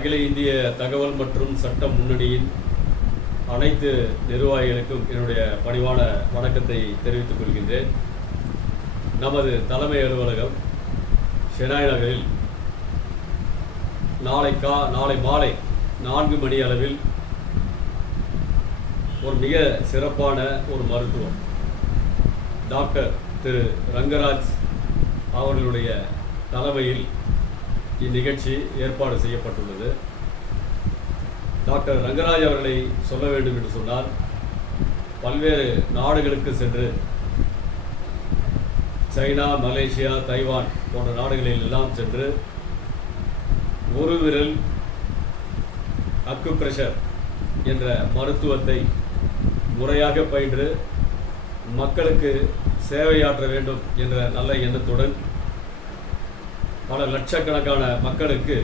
அகில இந்திய தகவல் மற்றும் சட்ட முன்னணியின் அனைத்து நிர்வாகிகளுக்கும் என்னுடைய பணிவான வணக்கத்தை தெரிவித்துக் கொள்கின்றேன். நமது தலைமை அலுவலகம் ஷெனாய் நகரில் நாளை மாலை 4 மணி அளவில் ஒரு மிக சிறப்பான ஒரு மருத்துவம் டாக்டர் திரு ரங்கராஜ் அவர்களுடைய தலைமையில் இந்நிகழ்ச்சி ஏற்பாடு செய்யப்பட்டுள்ளது. டாக்டர் ரங்கராஜ் அவர்களை சொல்ல வேண்டும் என்று சொன்னால், பல்வேறு நாடுகளுக்கு சென்று சைனா, மலேசியா, தைவான் போன்ற நாடுகளில் எல்லாம் சென்று ஒரு விரல் அக்குப்ரெஷர் என்ற மருத்துவத்தை முறையாக பயின்று மக்களுக்கு சேவையாற்ற வேண்டும் என்ற நல்ல எண்ணத்துடன் பல லட்சக்கணக்கான மக்களுக்கு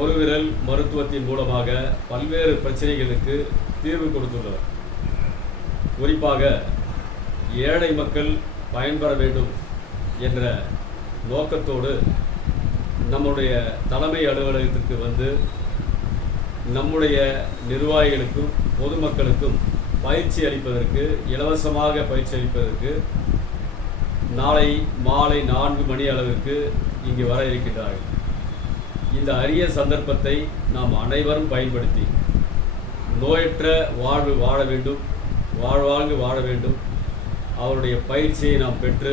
ஒரு விரல் மருத்துவத்தின் மூலமாக பல்வேறு பிரச்சனைகளுக்கு தீர்வு கொடுத்துள்ளனர். குறிப்பாக ஏழை மக்கள் பயன்பெற வேண்டும் என்ற நோக்கத்தோடு நம்முடைய தலைமை அலுவலகத்திற்கு வந்து நம்முடைய நிர்வாகிகளுக்கும் பொதுமக்களுக்கும் பயிற்சி அளிப்பதற்கு, இலவசமாக பயிற்சி அளிப்பதற்கு நாளை மாலை 4 மணி அளவிற்கு இங்கு வர இருக்கின்றார்கள். இந்த அரிய சந்தர்ப்பத்தை நாம் அனைவரும் பயன்படுத்தி நோயற்ற வாழ்வு வாழ வேண்டும், வாழ்வாங்கு வாழ வேண்டும். அவருடைய பயிற்சியை நாம் பெற்று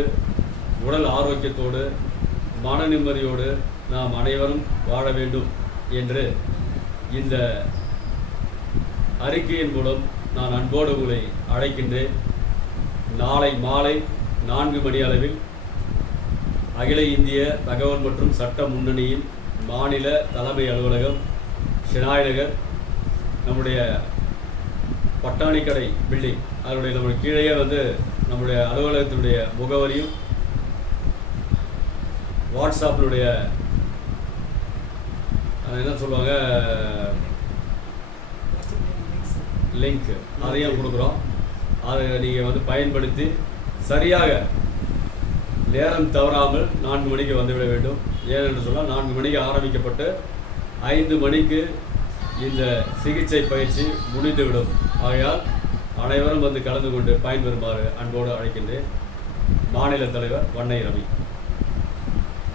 உடல் ஆரோக்கியத்தோடு மன நிம்மதியோடு நாம் அனைவரும் வாழ வேண்டும் என்று இந்த அறிக்கையின் மூலம் நான் அன்போடு உங்களை அழைக்கின்றேன். நாளை மாலை 4 மணி அளவில் அகில இந்திய தகவல் மற்றும் சட்ட முன்னணியின் மாநில தலைமை அலுவலகம் ஷெனாய் நகர், நம்முடைய பட்டாணிக்கடை பில்டிங், அதனுடைய நம்முடைய கீழே வந்து நம்முடைய அலுவலகத்தினுடைய முகவரியும் வாட்ஸ்அப்பினுடைய என்ன சொல்லுவாங்க லிங்க் அதையும் கொடுக்குறோம். அதை நீங்கள் வந்து பயன்படுத்தி சரியாக நேரம் தவறாமல் 4 மணிக்கு வந்துவிட வேண்டும். ஏனென்று சொன்னால் 4 மணிக்கு ஆரம்பிக்கப்பட்டு 5 மணிக்கு இந்த சிகிச்சை பயிற்சி முடிந்துவிடும். ஆகையால் அனைவரும் வந்து கலந்து கொண்டு பயன்பெறுமாறு அன்போடு அழைக்கின்றேன். மாநில தலைவர் வண்ணை ரவி.